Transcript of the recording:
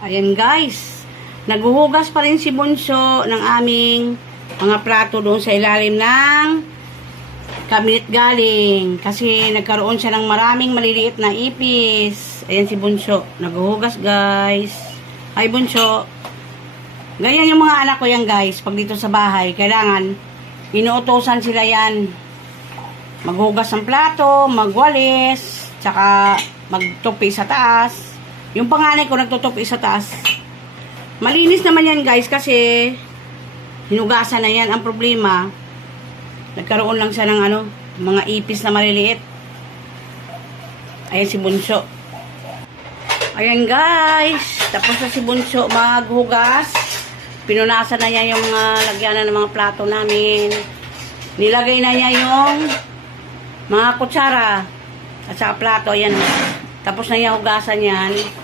Ayan guys, naghuhugas pa rin si Bunso ng aming mga plato doon sa ilalim ng cabinet galing. Kasi nagkaroon siya ng maraming maliliit na ipis. Ayan si Bunso, naghuhugas guys. Ay Bunso, ganyan yung mga anak ko yan guys. Pag dito sa bahay, kailangan inuutosan sila yan. Maghugas ng plato, magwalis, tsaka magtupi sa taas. Yung panganay ko nagtutupi sa taas. Malinis naman yan guys kasi hinugasan na yan. Ang problema, nagkaroon lang siya ng mga ipis na maliliit. Ayan si Bunso. Ayan guys, tapos na si Bunso maghugas. Pinunasan na niya yung mga lagyanan ng mga plato namin. Nilagay na niya yung mga kutsara at saka plato. Ayan. Tapos na niya hugasan yan.